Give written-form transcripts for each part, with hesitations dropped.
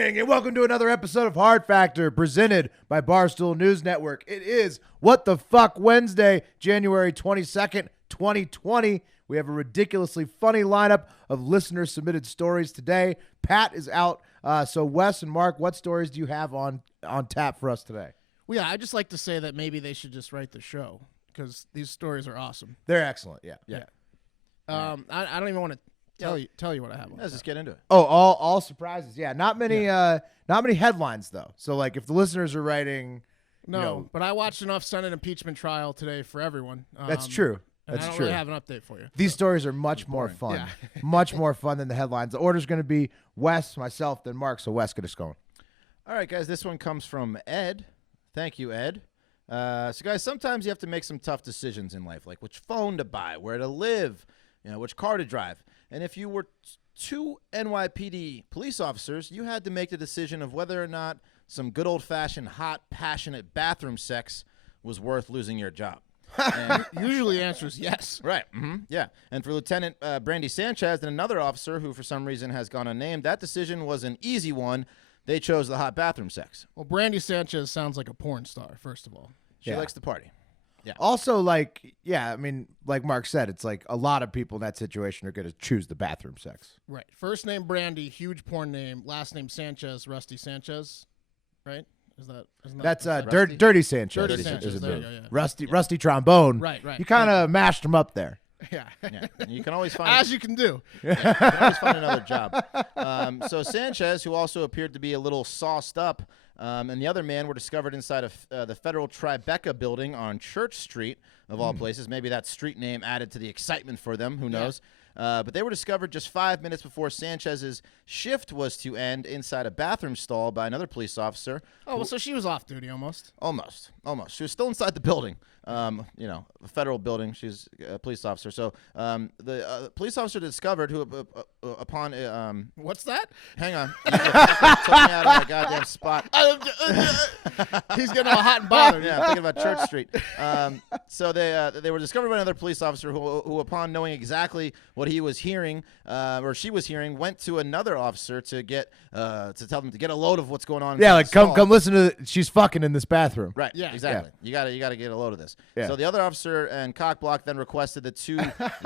morning, and welcome to another episode of Hard Factor, presented by Barstool News Network. It is What the Fuck Wednesday, January 22nd, 2020. We have a ridiculously funny lineup of listener-submitted stories today. Pat is out, so Wes and Mark, what stories do you have on tap for us today? Well, yeah, I'd just like to say that maybe they should just write the show, because these stories are awesome. They're excellent, yeah. I don't even want to tell you what I have on. Let's just get into it. Oh, all surprises. Yeah, not many headlines though. So like if the listeners are writing, but I watched enough Senate impeachment trial today for everyone. That's true. And That's I don't true. really have an update for you. These stories are much more fun. Yeah. Much more fun than the headlines. The order's going to be Wes, myself, then Mark. So Wes, get us going. All right, guys, this one comes from Ed. Thank you, Ed. So, guys, sometimes you have to make some tough decisions in life, like which phone to buy, where to live, which car to drive. And if you were two NYPD police officers, you had to make the decision of whether or not some good old-fashioned, hot, passionate bathroom sex was worth losing your job. And Usually the answer is yes. right. Yeah. And for Lieutenant Brandy Sanchez and another officer who for some reason has gone unnamed, that decision was an easy one. They chose the hot bathroom sex. Well, Brandy Sanchez sounds like a porn star, first of all. She likes to party. Yeah. Also, like Mark said, it's like a lot of people in that situation are going to choose the bathroom sex. Right. First name Brandy, huge porn name. Last name Sanchez, Rusty Sanchez. Right? That's Rusty? Dirty Sanchez. Dirty Sanchez. Is There a you go, yeah. Rusty trombone. Right. You kind of mashed him up there. Yeah. Yeah. And you can always find As you can do. you can always find another job. So Sanchez, who also appeared to be a little sauced up, and the other man were discovered inside of the Federal Tribeca building on Church Street, of all places. Maybe that street name added to the excitement for them. Who knows? But they were discovered just 5 minutes before Sanchez's shift was to end inside a bathroom stall by another police officer. Oh, well, so she was off duty almost. Almost. She was still inside the building. A federal building. She's a police officer. So the police officer discovered who, upon What's that? hang on, you took me out of my goddamn spot. He's getting all hot and bothered. Yeah, I'm thinking about Church Street. So they were discovered by another police officer who upon knowing exactly what he was hearing or she was hearing, went to another officer to tell them to get a load of what's going on. Yeah, like come listen to she's fucking in this bathroom. Right. Yeah. Exactly. Yeah. You gotta get a load of this. Yeah. So the other officer and Cockblock then requested the two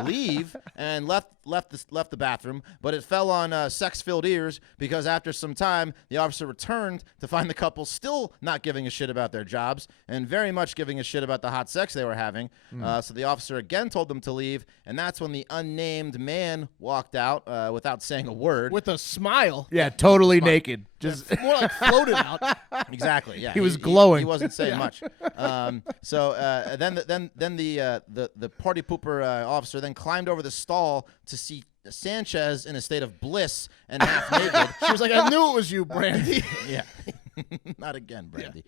leave and left the bathroom, but it fell on sex-filled ears because after some time the officer returned to find the couple still not giving a shit about their jobs and very much giving a shit about the hot sex they were having. So the officer again told them to leave, and that's when the unnamed man walked out without saying a word. With a smile. Yeah, totally naked. Just More like floated out. Exactly. Yeah. He was glowing. He wasn't saying much. So then the party pooper officer then climbed over the stall to see Sanchez in a state of bliss and half naked. She was like, I knew it was you, Brandy. Yeah. Not again, Brandy.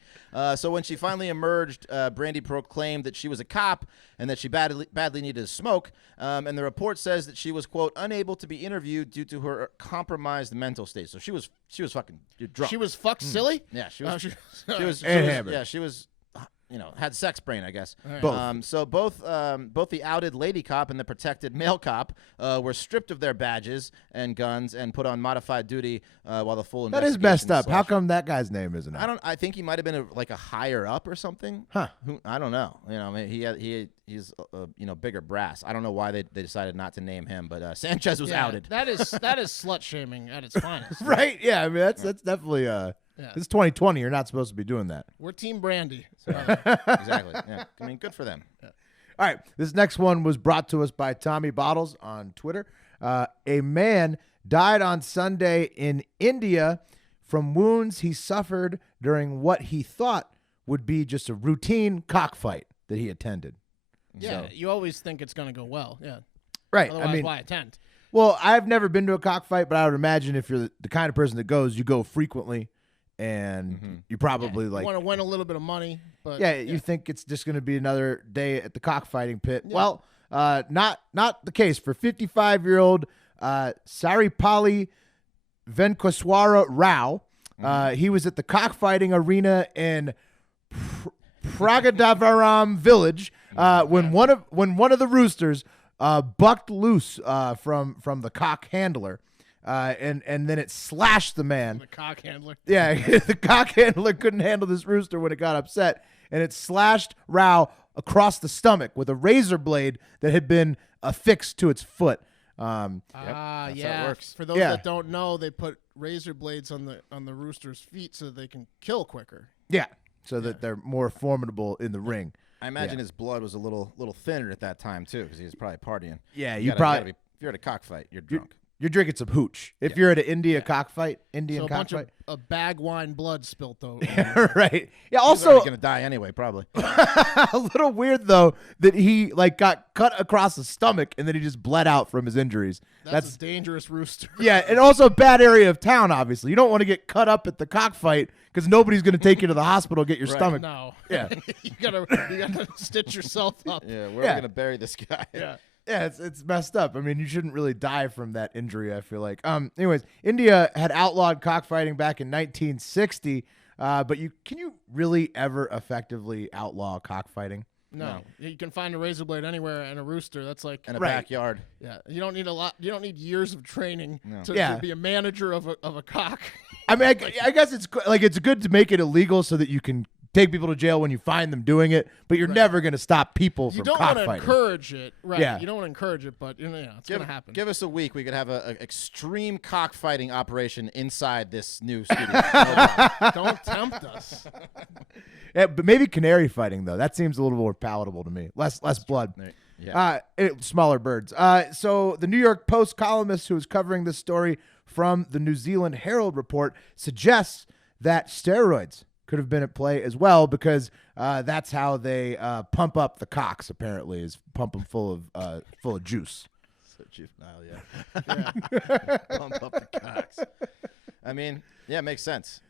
So when she finally emerged, Brandy proclaimed that she was a cop and that she badly needed to smoke. And the report says that she was, quote, unable to be interviewed due to her compromised mental state. So she was fucking drunk. She was fuck silly? Yeah, she was. hammered. Yeah, she was. Had sex brain, I guess. Right. Both. So both the outed lady cop and the protected male cop were stripped of their badges and guns and put on modified duty while the full that is investigation. messed up. How come that guy's name isn't out? I think he might have been a higher up or something. Huh. I don't know. He's bigger brass. I don't know why they decided not to name him, but Sanchez was outed. That is slut shaming at its finest. Right? Yeah, I mean that's definitely Yeah. It's 2020. You're not supposed to be doing that. We're Team Brandy. Exactly. Yeah. I mean, good for them. All right. This next one was brought to us by Tommy Bottles on Twitter. A man died on Sunday in India from wounds he suffered during what he thought would be just a routine cockfight that he attended. Yeah, So- you always think it's going to go well. Yeah. Right. Otherwise, I mean, why attend? well, I've never been to a cockfight, but I would imagine if you're the kind of person that goes, you go frequently, and you probably You want to win a little bit of money, but you think it's just going to be another day at the cockfighting pit. Yeah. Well, not the case for 55-year-old Saripali Venkaswara Rao. He was at the cockfighting arena in Pragadavaram village when one of the roosters bucked loose from the cock handler. and then it slashed the man. The cock handler. Yeah, the cock handler couldn't handle this rooster when it got upset, and it slashed Rao across the stomach with a razor blade that had been affixed to its foot. That's how it Yeah. works. For those that don't know, they put razor blades on the rooster's feet so that they can kill quicker. Yeah, so that they're more formidable in the ring. I imagine his blood was a little thinner at that time too, because he was probably partying. Yeah, you probably. if you're at a cockfight, you're drunk. You're drinking some hooch. If you're at an Indian cockfight, So a bunch cockfight. of bag wine blood spilt though. Right. Yeah, He's also already gonna die anyway, probably. a little weird though that he like got cut across the stomach and then he just bled out from his injuries. That's a dangerous rooster. Yeah, and also a bad area of town, obviously. You don't want to get cut up at the cockfight because nobody's going to take you to the hospital to get your stomach. No. Yeah. you gotta stitch yourself up. Yeah, where are we gonna bury this guy? Yeah. Yeah, it's messed up. I mean, you shouldn't really die from that injury, I feel like. Anyways, India had outlawed cockfighting back in 1960, but can you really ever effectively outlaw cockfighting? No. You can find a razor blade anywhere and a rooster. That's like In a backyard. Yeah. You don't need you don't need years of training to Yeah. be a manager of a cock. I mean, I guess it's good to make it illegal so that you can take people to jail when you find them doing it, but you're never going to stop people You from don't want to cockfighting. encourage it, right? Yeah. You don't want to encourage it, but it's gonna happen. Give us a week. We could have an extreme cockfighting operation inside this new studio. No problem. Don't tempt us. Yeah, but maybe canary fighting though. That seems a little more palatable to me. Less blood. Yeah. Smaller birds. So the New York Post columnist who was covering this story from the New Zealand Herald report suggests that steroids could have been at play as well because that's how they pump up the cocks. Apparently, is pump them full of juice. So juvenile, yeah. Pump up the cocks. I mean, yeah, it makes sense.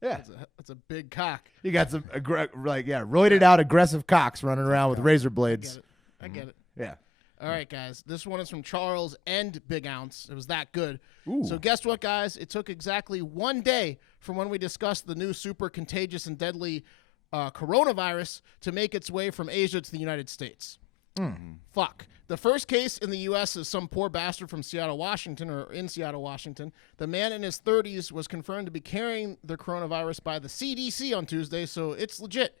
Yeah, It's a big cock. you got some roided out aggressive cocks running around with razor blades. I get it. Yeah. All right, guys. This one is from Charles and Big Ounce. It was that good. Ooh. So guess what, guys? It took exactly 1 day from when we discussed the new super contagious and deadly coronavirus to make its way from Asia to the United States. Fuck. The first case in the U.S. is some poor bastard from Seattle, Washington, or in Seattle, Washington. The man in his 30s was confirmed to be carrying the coronavirus by the CDC on Tuesday, so it's legit.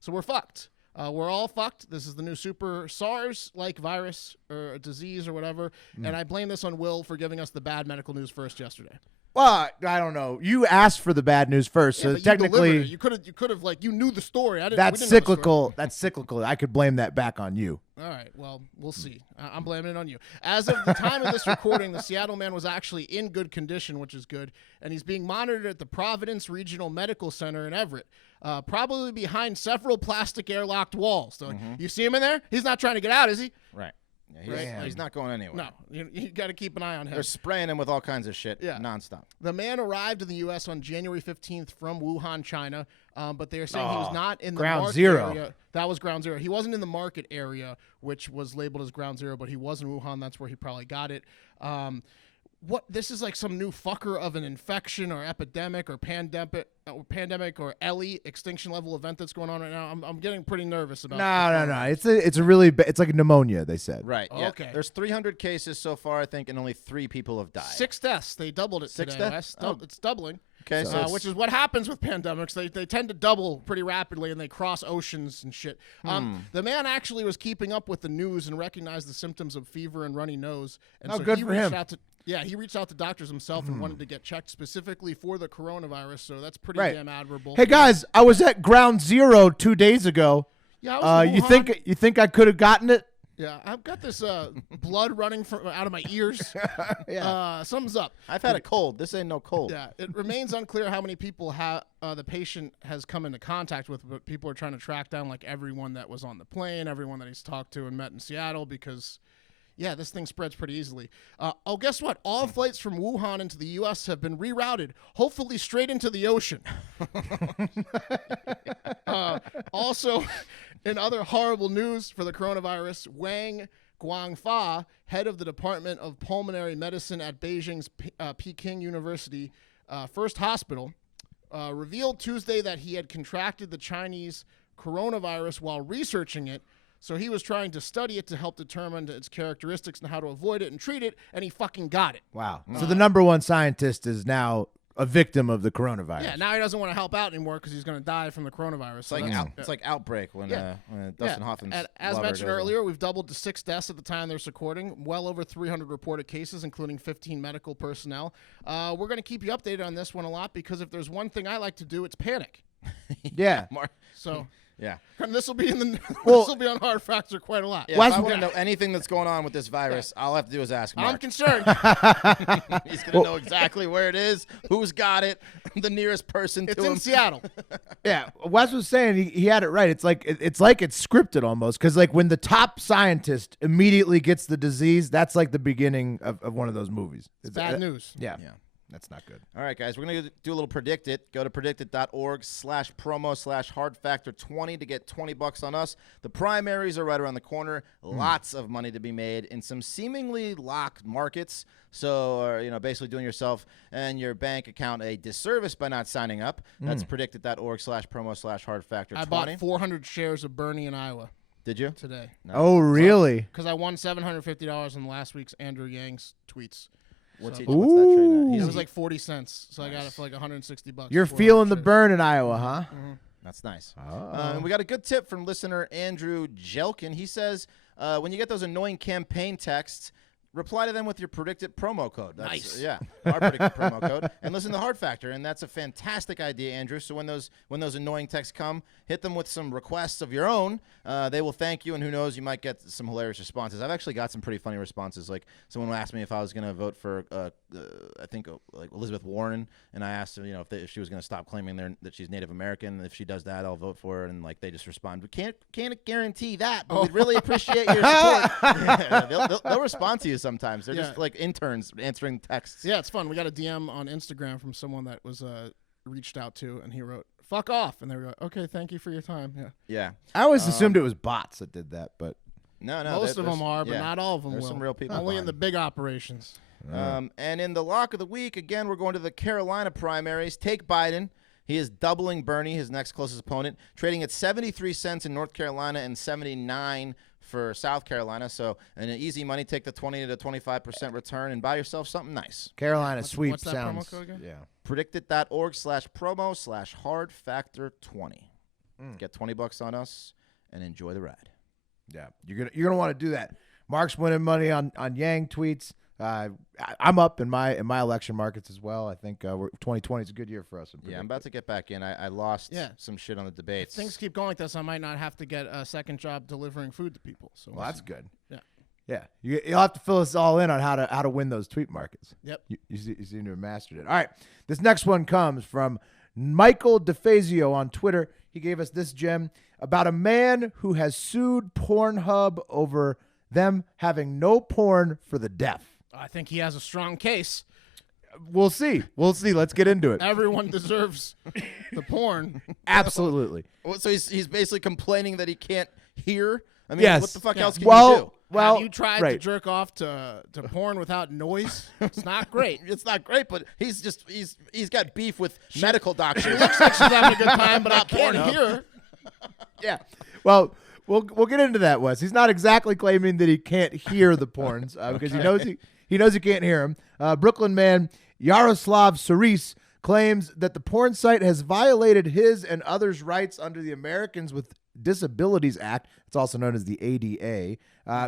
So we're fucked. We're all fucked. This is the new super SARS-like virus or disease or whatever, and I blame this on Will for giving us the bad medical news first yesterday. Well, I don't know. You asked for the bad news first, so but technically you could have like you knew the story. that's we didn't know the story. cyclical. That's cyclical. I could blame that back on you. All right, well, we'll see. I'm blaming it on you. As of the time of this recording, the Seattle man was actually in good condition, which is good, and he's being monitored at the Providence Regional Medical Center in Everett, probably behind several plastic airlocked walls. So you see him in there? He's not trying to get out, is he? Right. Yeah, he's not going anywhere. No, you got to keep an eye on him. They're spraying him with all kinds of shit nonstop. The man arrived in the U.S. on January 15th from Wuhan, China, but they are saying he was not in the Ground market zero. area. That was ground zero. He wasn't in the market area, which was labeled as ground zero, but he was in Wuhan. That's where he probably got it. This is like some new fucker of an infection or epidemic or pandemic or ELE extinction level event that's going on right now. I'm getting pretty nervous about. No. It's a really it's like pneumonia. They said. Right. Yeah. Okay. There's 300 cases so far, I think, and only 3 people have died. 6 deaths. They doubled it Six today. deaths? It's doubling. Okay, so it's- which is what happens with pandemics. They tend to double pretty rapidly, and they cross oceans and shit. The man actually was keeping up with the news and recognized the symptoms of fever and runny nose. And so good he for reached him. out to he reached out to doctors himself and wanted to get checked specifically for the coronavirus. So that's pretty Right. damn admirable. Hey guys, I was at Ground Zero 2 days ago. Yeah, I was in You Wuhan. think I could have gotten it? Yeah, I've got this blood running out of my ears. Something's up. I've had a cold. This ain't no cold. Yeah, it remains unclear how many people the patient has come into contact with, but people are trying to track down like everyone that was on the plane, everyone that he's talked to and met in Seattle because, yeah, this thing spreads pretty easily. Guess what? All flights from Wuhan into the U.S. have been rerouted, hopefully straight into the ocean. Also, in other horrible news for the coronavirus, Wang Guangfa, head of the Department of Pulmonary Medicine at Beijing's Peking University First Hospital, revealed Tuesday that he had contracted the Chinese coronavirus while researching it. So he was trying to study it to help determine its characteristics and how to avoid it and treat it, and he fucking got it. Wow. So the number one scientist is now a victim of the coronavirus. Yeah, now he doesn't want to help out anymore because he's going to die from the coronavirus. It's like it's like Outbreak when Dustin Hoffman's as lover mentioned goes earlier, we've doubled to 6 deaths at the time they're recording, well over 300 reported cases, including 15 medical personnel. We're going to keep you updated on this one a lot because if there's one thing I like to do, it's panic. Yeah. So Yeah. And this will be this will be on Hard Factor quite a lot. Yeah, if I want to know anything that's going on with this virus, all I have to do is ask Mark. I'm concerned. He's going to know exactly where it is, who's got it, the nearest person to It's him. in Seattle. Yeah, Wes was saying he had it right. It's like it's scripted almost because like when the top scientist immediately gets the disease, that's like the beginning of one of those movies. It's bad news. Yeah, that's not good. All right, guys, we're going to do a little Predictit. Go to predictit.org/promo/hardfactor20 to get $20 on us. The primaries are right around the corner. Lots of money to be made in some seemingly locked markets. So, basically doing yourself and your bank account a disservice by not signing up. That's predictit.org/promo/hardfactor20. I bought 400 shares of Bernie in Iowa. Did you? Today. Nice. Oh, really? Because I won $750 in last week's Andrew Yang's tweets. What's So- that trade at? It was like 40 cents, so I got it for like $160. You're 400 feeling the shares. burn in Iowa, huh? That's nice. Oh. And we got a good tip from listener Andrew Jelkin. He says, when you get those annoying campaign texts, reply to them with your Predictit promo code. That's, Nice. Yeah, our Predictit promo code. And listen to Hard Factor. And that's a fantastic idea, Andrew. So when those annoying texts come, hit them with some requests of your own. They will thank you, and who knows, you might get some hilarious responses. I've actually got some pretty funny responses. Like someone asked me if I was going to vote for, I think, like Elizabeth Warren, and I asked her, if she was going to stop claiming that she's Native American. If she does that, I'll vote for her. And like they just respond, we can't guarantee that, but we'd really appreciate your support. Yeah, they'll respond to you sometimes. They're just like interns answering texts. Yeah, it's fun. We got a DM on Instagram from someone that was reached out to, and he wrote, "Fuck off," and they were like, "Okay, thank you for your time." Yeah, Yeah. I always assumed it was bots that did that, but No. most of them are, but not all of them There's will. some real people Only in behind the big operations. And in the lock of the week, again, we're going to the Carolina primaries. Take Biden. He is doubling Bernie, his next closest opponent, trading at 73 cents in North Carolina and 79 for South Carolina. So, an easy money, take the 20 to 25% return and buy yourself something nice. Carolina sweep what's that promo sounds. code again? Yeah. Predictit.org/promo/hardfactor20. Get $20 on us and enjoy the ride. Yeah, you're gonna want to do that. Mark's winning money on Yang tweets. I'm up in my election markets as well. I think 2020 is a good year for us. Yeah, I'm about to get back in. I lost some shit on the debates. If things keep going like this, I might not have to get a second job delivering food to people. So Well, that's good. Yeah. Yeah, you'll have to fill us all in on how to win those tweet markets. Yep. You seem to have mastered it. All right, this next one comes from Michael DeFazio on Twitter. He gave us this gem about a man who has sued PornHub over them having no porn for the deaf. I think he has a strong case. We'll see. Let's get into it. Everyone deserves the porn. Absolutely. So he's basically complaining that he can't hear. I mean, Yes. what the fuck Yeah. else can you do? Well, have you tried to jerk off to porn without noise? It's not great. It's not great, but he's got beef with medical doctors. Looks like she's having a good time, but I can't hear. Yeah. Well, we'll get into that, Wes. He's not exactly claiming that he can't hear the porns because he knows he can't hear them. Brooklyn man Yaroslav Cerise claims that the porn site has violated his and others' rights under the Americans with Disabilities Act. It's also known as the ADA,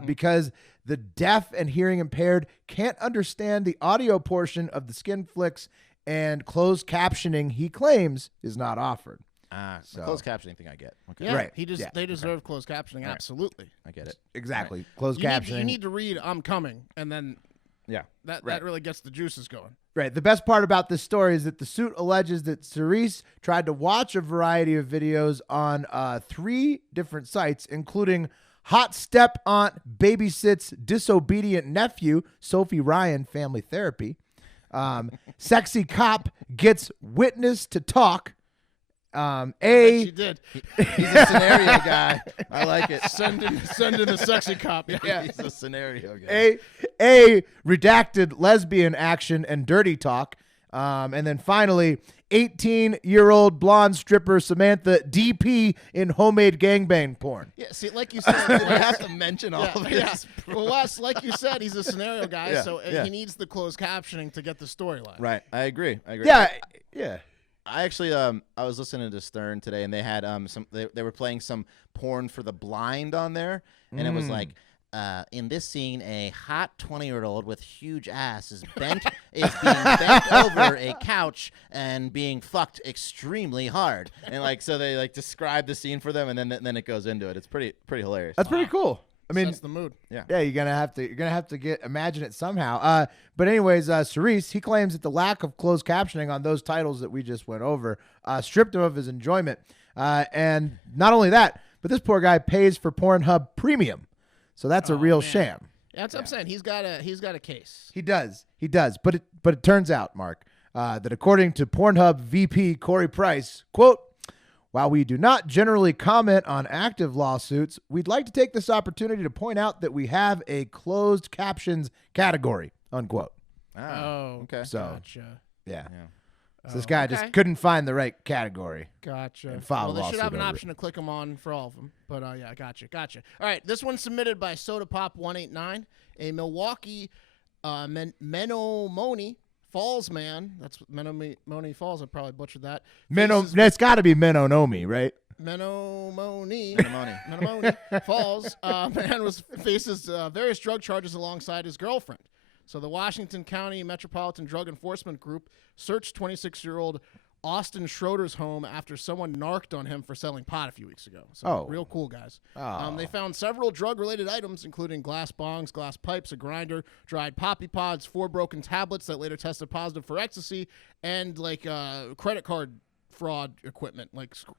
because the deaf and hearing impaired can't understand the audio portion of the skin flicks, and closed captioning, he claims, is not offered. The closed captioning thing I get. Okay. Yeah, Right. They deserve closed captioning. Absolutely. I get it. Exactly. Closed You captioning. need to read "I'm coming," and then that Right. really gets the juices going. Right. The best part about this story is that the suit alleges that Cerise tried to watch a variety of videos on 3 different sites, including Hot Step Aunt Babysits Disobedient Nephew, Sophie Ryan Family Therapy, Sexy Cop Gets Witness to Talk, She did. He's a scenario guy. I like it. Send in the sexy cop. Yeah, he's a scenario guy. A redacted lesbian action and dirty talk, And then finally, 18-year-old blonde stripper Samantha DP in homemade gangbang porn. Yeah, see, like you said, We have to mention all of this. Well, Wes, like you said, he's a scenario guy, Yeah, so yeah. he needs the closed captioning to get the storyline. Right. I agree. Yeah. I actually I was listening to Stern today, and they had they were playing some porn for the blind on there, and it was like, in this scene, a hot 20-year-old with huge ass is being bent over a couch and being fucked extremely hard, and like so they like describe the scene for them, and then it goes into it. It's pretty hilarious. That's pretty cool. I mean, Sets the mood. yeah, you're gonna have to imagine it somehow. But anyways, Cerise, he claims that the lack of closed captioning on those titles that we just went over stripped him of his enjoyment. And not only that, but this poor guy pays for PornHub Premium, so that's a real man. sham. Yeah, that's what I'm saying. He's got a case. He does. But it turns out, Mark, that according to PornHub VP Corey Price, quote, while we do not generally comment on active lawsuits, we'd like to take this opportunity to point out that we have a closed captions category, unquote. Oh, okay. So, gotcha. Yeah. Yeah. So this guy okay. just couldn't find the right category. Gotcha. And file Well, they should lawsuit have an over option to click them on for all of them. But yeah, gotcha. All right, this one's submitted by SodaPop189, a Milwaukee Menomonee Falls man. That's Menomonee Falls. I probably butchered that. It's got to be Menonomi, right? Menomonee Falls man faces various drug charges alongside his girlfriend. So the Washington County Metropolitan Drug Enforcement Group searched 26-year-old Austin Schroeder's home after someone narked on him for selling pot a few weeks ago. So real cool guys. They found several drug-related items, including glass bongs, glass pipes, a grinder, dried poppy pods, 4 broken tablets that later tested positive for ecstasy, and like credit card fraud equipment, like a skimmer.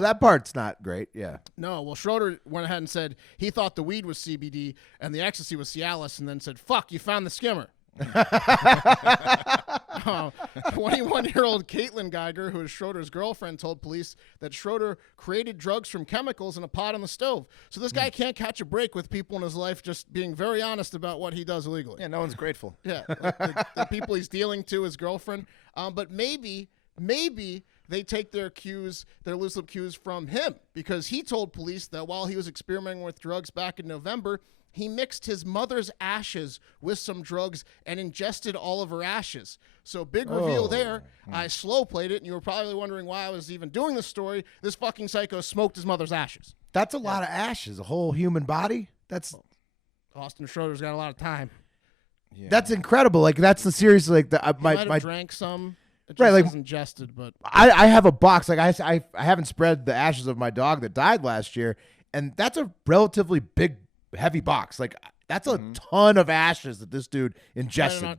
That part's not great. Yeah. No, well, Schroeder went ahead and said he thought the weed was CBD and the ecstasy was Cialis, and then said, "Fuck, you found the skimmer." 21-year-old Caitlin Geiger, who is Schroeder's girlfriend, told police that Schroeder created drugs from chemicals in a pot on the stove. So this guy can't catch a break with people in his life just being very honest about what he does illegally. Yeah, no one's grateful. Yeah, like the people he's dealing to, his girlfriend. But maybe they take their loose lip cues from him, because he told police that while he was experimenting with drugs back in November, he mixed his mother's ashes with some drugs and ingested all of her ashes. So big reveal there. I slow played it, and you were probably wondering why I was even doing this story. This fucking psycho smoked his mother's ashes. That's a lot of ashes. A whole human body. Austin Schroeder's got a lot of time. Yeah. That's incredible. Like that's the seriously like the He might have my drank some. It just Right, like- says ingested, but I have a box. Like I haven't spread the ashes of my dog that died last year, and that's a relatively big, heavy box. Like that's a ton of ashes that this dude ingested.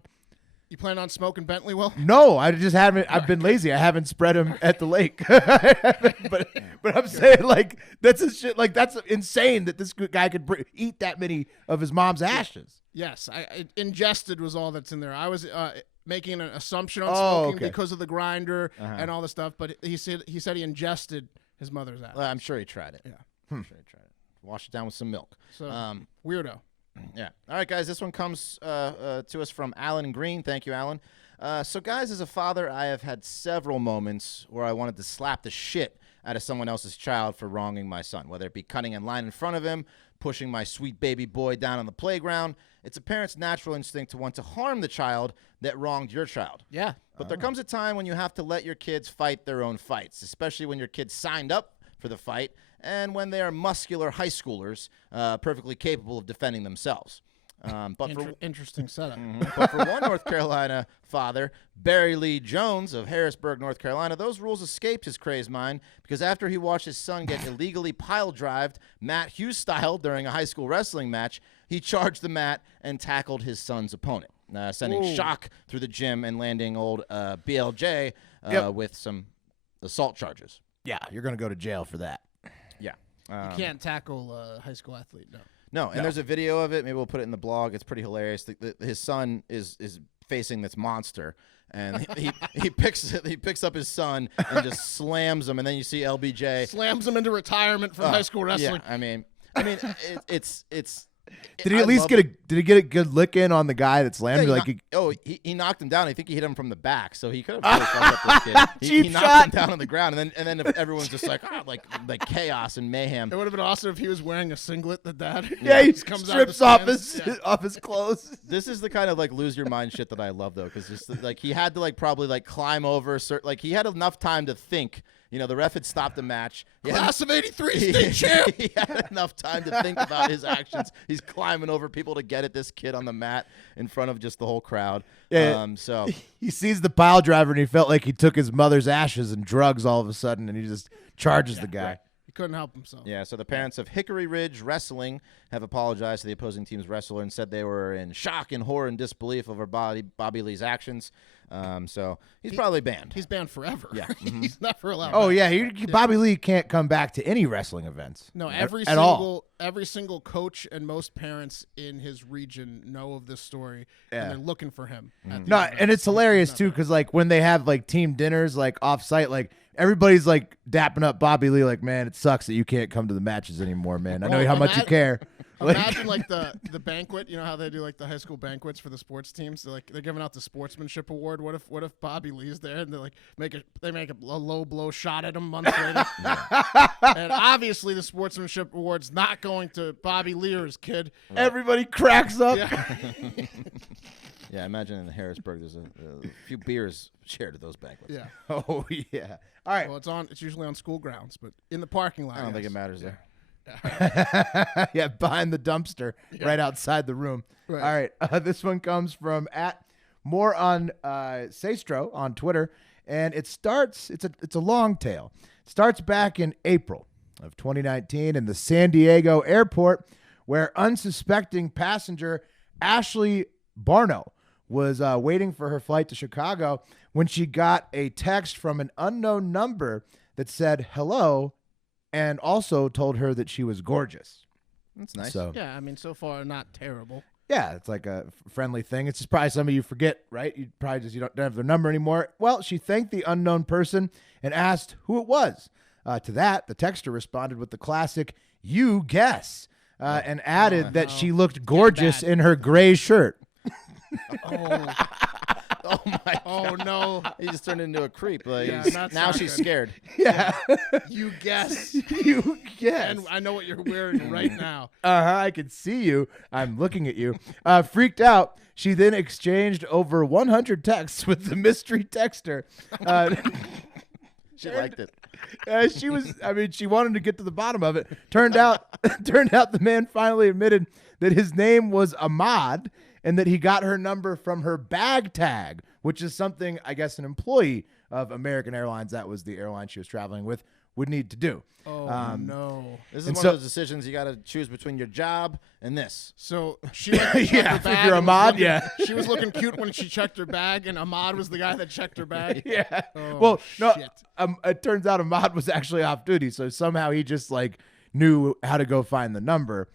You plan on smoking Bentley, Will? No, I just haven't. I've been lazy. I haven't spread them at the lake. but I'm saying like that's a shit. Like that's insane that this guy could eat that many of his mom's ashes. Yes, I ingested was all that's in there. I was making an assumption on smoking because of the grinder and all the stuff, but he said he ingested his mother's ashes. Well, I'm sure he tried it. Yeah. I'm sure he tried it. Wash it down with some milk. So weirdo. Yeah. All right, guys. This one comes to us from Alan Green. Thank you, Alan. So, guys, as a father, I have had several moments where I wanted to slap the shit out of someone else's child for wronging my son, whether it be cutting in line in front of him, pushing my sweet baby boy down on the playground. It's a parent's natural instinct to want to harm the child that wronged your child. Yeah. But there comes a time when you have to let your kids fight their own fights, especially when your kids signed up for the fight and when they are muscular high schoolers perfectly capable of defending themselves. Interesting setup. But for one North Carolina father, Barry Lee Jones of Harrisburg, North Carolina, those rules escaped his crazed mind because after he watched his son get illegally pile-drived Matt Hughes style during a high school wrestling match, he charged the mat and tackled his son's opponent, sending shock through the gym and landing old BLJ with some assault charges. Yeah, you're gonna go to jail for that. Yeah. You can't tackle a high school athlete, no. No, and there's a video of it. Maybe we'll put it in the blog. It's pretty hilarious. His son is facing this monster, and he picks up his son and just slams him, and then you see LBJ slams him into retirement from high school wrestling. Yeah, I mean, Did he at least get a good lick in on the guy that slammed him? He knocked him down. I think he hit him from the back, so he could have really fucked up this kid. He knocked him down on the ground, and then if everyone's just like chaos and mayhem. It would have been awesome if he was wearing a singlet. The dad. Yeah, he comes strips off his clothes. This is the kind of lose your mind shit that I love though, because just he had to probably climb over. He had enough time to think. The ref had stopped the match. Class of '83 state champ. He had enough time to think about his actions. He's climbing over people to get at this kid on the mat in front of just the whole crowd. Yeah, so he sees the pile driver and he felt like he took his mother's ashes and drugs all of a sudden, and he just charges the guy. Right. He couldn't help himself. Yeah, so the parents of Hickory Ridge Wrestling have apologized to the opposing team's wrestler and said they were in shock and horror and disbelief over Bobby Lee's actions. So he's probably banned. He's banned forever. Yeah. He's never allowed. Oh yeah, Bobby Lee can't come back to any wrestling events. No, every single coach and most parents in his region know of this story, and they're looking for him. No, and it's hilarious too, because when they have team dinners off site, everybody's dapping up Bobby Lee, man, it sucks that you can't come to the matches anymore, man. I know how much you care. Imagine the banquet. You know how they do the high school banquets for the sports teams. They're giving out the sportsmanship award. What if Bobby Lee's there and they make a low blow shot at him months later? And obviously the sportsmanship award's not going to Bobby Lee or his kid. Right. Everybody cracks up. Yeah. Yeah, imagine in Harrisburg there's a few beers shared at those banquets. Yeah. Oh yeah. All right. Well, it's usually on school grounds, but in the parking lot. I don't think it matters there. Yeah, behind the dumpster, right outside the room. Right. All right, this one comes from @more on Seistro on Twitter, and it's a long tale. It starts back in April of 2019 in the San Diego airport, where unsuspecting passenger Ashley Barno was waiting for her flight to Chicago when she got a text from an unknown number that said hello, and also told her that she was gorgeous. That's nice. So, yeah, I mean, so far not terrible. Yeah, it's like a friendly thing. It's just probably some of you forget, right? You probably you don't have their number anymore. Well, she thanked the unknown person and asked who it was. To that, the texter responded with the classic "You guess," and added that she looked gorgeous in her gray shirt. Oh my God. Oh no. He just turned into a creep. Now she's scared. Yeah. You guess. You guess. And I know what you're wearing right now. I can see you. I'm looking at you. Freaked out, she then exchanged over 100 texts with the mystery texter. She liked it. She wanted to get to the bottom of it. Turned out the man finally admitted that his name was Ahmad and that he got her number from her bag tag, which is something I guess an employee of American Airlines, that was the airline she was traveling with, would need to do. Oh, no. This is one of those decisions you got to choose between your job and this. So she checked her bag. If you're Ahmad, She was looking cute when she checked her bag, and Ahmad was the guy that checked her bag. Yeah. Oh, well, no, shit. It turns out Ahmad was actually off duty, so somehow he just knew how to go find the number.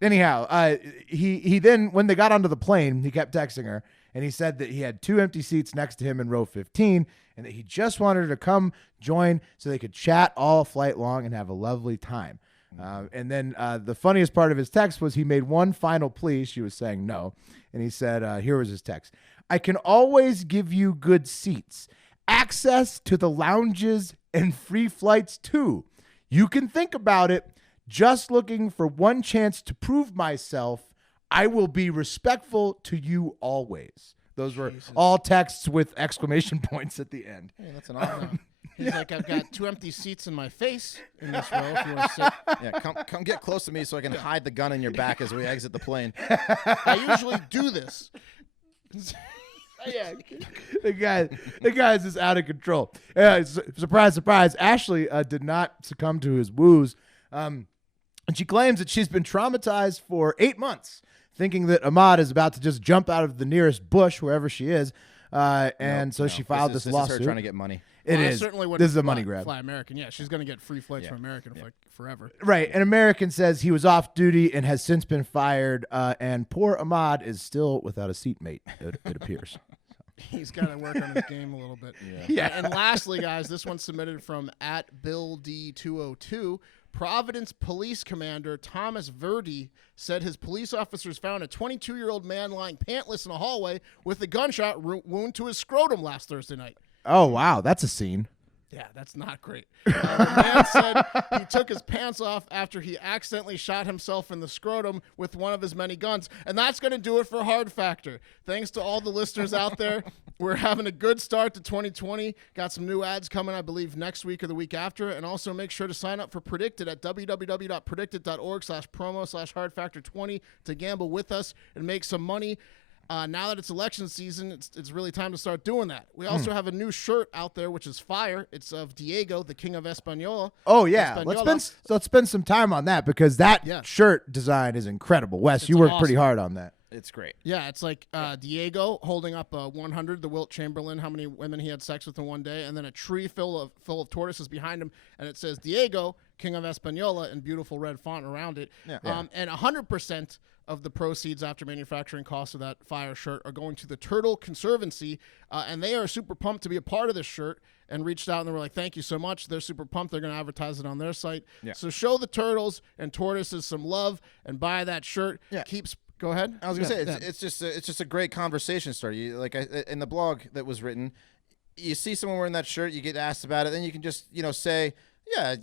Anyhow, he then, when they got onto the plane, he kept texting her, and he said that he had 2 empty seats next to him in row 15, and that he just wanted her to come join so they could chat all flight long and have a lovely time. And then the funniest part of his text was he made one final plea. She was saying no, and he said, here was his text: "I can always give you good seats, access to the lounges, and free flights too. You can think about it. Just looking for one chance to prove myself. I will be respectful to you always." Those were all texts with exclamation points at the end. Hey, that's an awesome. He's like, "I've got 2 empty seats in my face in this row if you want to sit." Yeah, come get close to me so I can hide the gun in your back as we exit the plane. I usually do this. Yeah, the guy's just out of control. Surprise, surprise. Ashley did not succumb to his woos. And she claims that she's been traumatized for 8 months, thinking that Ahmad is about to just jump out of the nearest bush, wherever she is. She filed this lawsuit. This is her trying to get money. It is. This is a money grab. Fly American. Yeah, she's going to get free flights from American forever. Right. An American says he was off duty and has since been fired. And poor Ahmad is still without a seatmate, it appears. He's got to work on his game a little bit. Yeah. And lastly, guys, this one's submitted from @BillD202. Providence Police Commander Thomas Verdi said his police officers found a 22-year-old man lying pantless in a hallway with a gunshot wound to his scrotum last Thursday night. Oh, wow. That's a scene. Yeah, that's not great. The man said he took his pants off after he accidentally shot himself in the scrotum with one of his many guns. And that's going to do it for Hard Factor. Thanks to all the listeners out there. We're having a good start to 2020. Got some new ads coming, I believe, next week or the week after. And also make sure to sign up for Predictit at www.predictit.org/hardfactor20 to gamble with us and make some money. Now that it's election season, it's really time to start doing that. We also have a new shirt out there, which is fire. It's of Diego, the king of Española. Oh, yeah. Let's spend some time on that because that shirt design is incredible. Wes, you worked pretty hard on that. It's great. Yeah, it's like Diego holding up a 100, the Wilt Chamberlain, how many women he had sex with in one day, and then a tree full of tortoises behind him, and it says Diego, king of Española, in beautiful red font around it. Yeah. And 100% of the proceeds after manufacturing costs of that fire shirt are going to the Turtle Conservancy, and they are super pumped to be a part of this shirt and reached out and they were like, thank you so much. They're super pumped. They're going to advertise it on their site. Yeah. So show the turtles and tortoises some love and buy that shirt. Yeah. Go ahead. I was going to say, it's just a great conversation starter. In the blog that was written, you see someone wearing that shirt, you get asked about it, then you can just, say, yeah,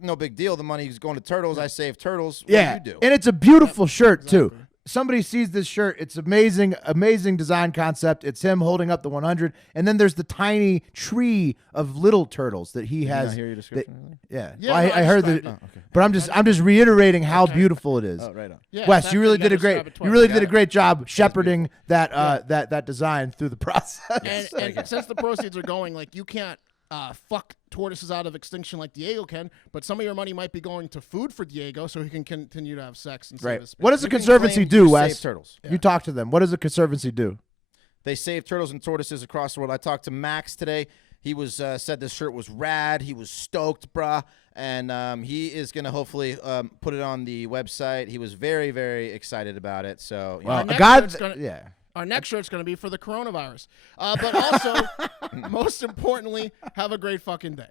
no big deal. The money's going to turtles. I save turtles. What do you do? And it's a beautiful shirt, too. Somebody sees this shirt. It's amazing, amazing design concept. It's him holding up the 100. And then there's the tiny tree of little turtles that he has. Did I hear your description? I heard that. Okay. But I'm just reiterating how beautiful it is. Oh, right on. Yeah, Wes, you really did a great job shepherding that design through the process. And since the proceeds are going, you can't fuck tortoises out of extinction like Diego can, but some of your money might be going to food for Diego so he can continue to have sex. Right. What does the Conservancy do, Wes? Save turtles. You talk to them. What does the Conservancy do? They save turtles and tortoises across the world. I talked to Max today. He was said this shirt was rad. He was stoked, brah. And he is going to hopefully put it on the website. He was very, very excited about it. So, Our next shirt's going to be for the coronavirus. But also, most importantly, have a great fucking day.